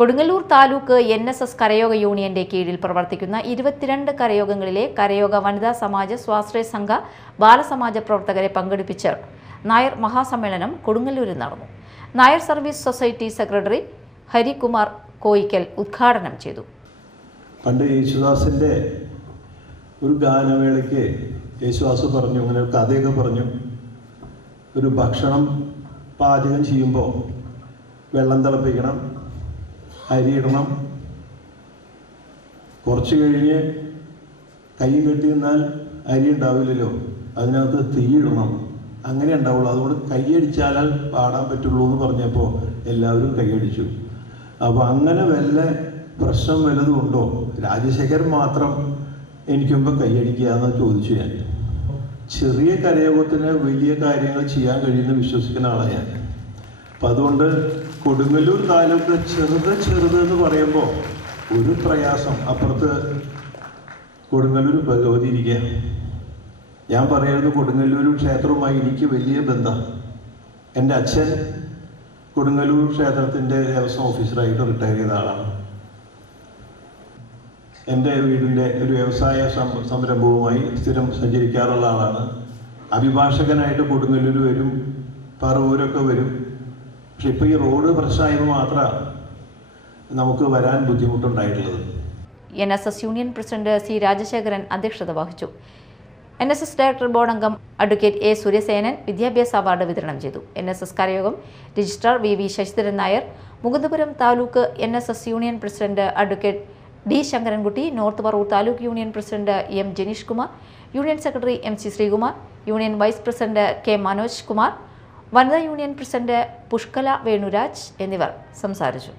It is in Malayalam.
Kodungallur taluk N S S Karayoga യൂണിയന്റെ കീഴിൽ പ്രവർത്തിക്കുന്ന ഇരുപത്തിരണ്ട് കരയോഗങ്ങളിലെ കരയോഗ വനിതാ സമാജ സ്വാശ്രയ സംഘ ബാലസമാജ പ്രവർത്തകരെ പങ്കെടുപ്പിച്ച് നായർ മഹാസമ്മേളനം കൊടുങ്ങല്ലൂരിൽ നടന്നു. Nair service society secretary Harikumar Koickal ഉദ്ഘാടനം ചെയ്തു. പണ്ട് യേശുദാസിന്റെ ഒരു ഗാനവേളയ്ക്ക് യേശുദാസ് പറഞ്ഞു അങ്ങനെ ഒരു കഥയൊക്കെ പറഞ്ഞു. ഒരു ഭക്ഷണം പാചകം ചെയ്യുമ്പോൾ വെള്ളം തിളപ്പിക്കണം. അരിയിടണം. കുറച്ച് കഴിഞ്ഞ് കൈ കെട്ടി നിന്നാൽ അരി ഉണ്ടാവില്ലല്ലോ. അതിനകത്ത് തീയിടണം അങ്ങനെ ഉണ്ടാവുള്ളൂ. അതുകൊണ്ട് കൈയടിച്ചാലാൽ പാടാൻ പറ്റുള്ളൂ എന്ന് പറഞ്ഞപ്പോൾ എല്ലാവരും കൈയടിച്ചു അപ്പോൾ അങ്ങനെ വല്ല പ്രശ്നം വല്ലതും ഉണ്ടോ? രാജശേഖരൻ മാത്രം എനിക്ക് മുമ്പ് കൈയടിക്കുക എന്ന് ചോദിച്ചു ഞാൻ. ചെറിയ കരയോഗത്തിന് വലിയ കാര്യങ്ങൾ ചെയ്യാൻ കഴിയുമെന്ന് വിശ്വസിക്കുന്ന ആളാണ് ഞാൻ. അപ്പം അതുകൊണ്ട് കൊടുങ്ങല്ലൂർ താലൂക്ക് ചെറുത് ചെറുത് എന്ന് പറയുമ്പോൾ ഒരു പ്രയാസം. അപ്പുറത്ത് കൊടുങ്ങല്ലൂർ ഭഗവതി ഇരിക്കുക ഞാൻ പറയുന്നത് കൊടുങ്ങല്ലൂർ ക്ഷേത്രവുമായി എനിക്ക് വലിയ ബന്ധം. എന്റെ അച്ഛൻ കൊടുങ്ങല്ലൂർ ക്ഷേത്രത്തിന്റെ ദേവസ്വം ഓഫീസറായിട്ട് റിട്ടയർ ചെയ്ത ആളാണ്. എന്റെ വീടിന്റെ ഒരു വ്യവസായ സംരംഭവുമായി സ്ഥിരം സഞ്ചരിക്കാറുള്ള ആളാണ്. അഭിഭാഷകനായിട്ട് കൊടുങ്ങല്ലൂർ വരും പറവൂരൊക്കെ വരും. പക്ഷെ ഇപ്പോൾ ഈ റോഡ് പ്രശ്നമായത് മാത്രമാണ് നമുക്ക് വരാൻ ബുദ്ധിമുട്ടുണ്ടായിട്ടുള്ളത്. N S S union president C Rajasekharan അധ്യക്ഷത വഹിച്ചു. N S S director board അംഗം അഡ്വക്കേറ്റ് എ സൂര്യസേനൻ വിദ്യാഭ്യാസ അവാർഡ് വിതരണം ചെയ്തു. N S S Karayogam registrar V V Sasidharan Nair Mukundapuram taluk N S S union president advocate D Sankarankutty north Paravur taluk union president M Janeesh Kumar union secretary M C Sreekumar union vice president K Manoj Kumar വനിതാ യൂണിയൻ പ്രസിഡന്റ് പുഷ്കല വേണുരാജ് എന്നിവർ സംസാരിച്ചു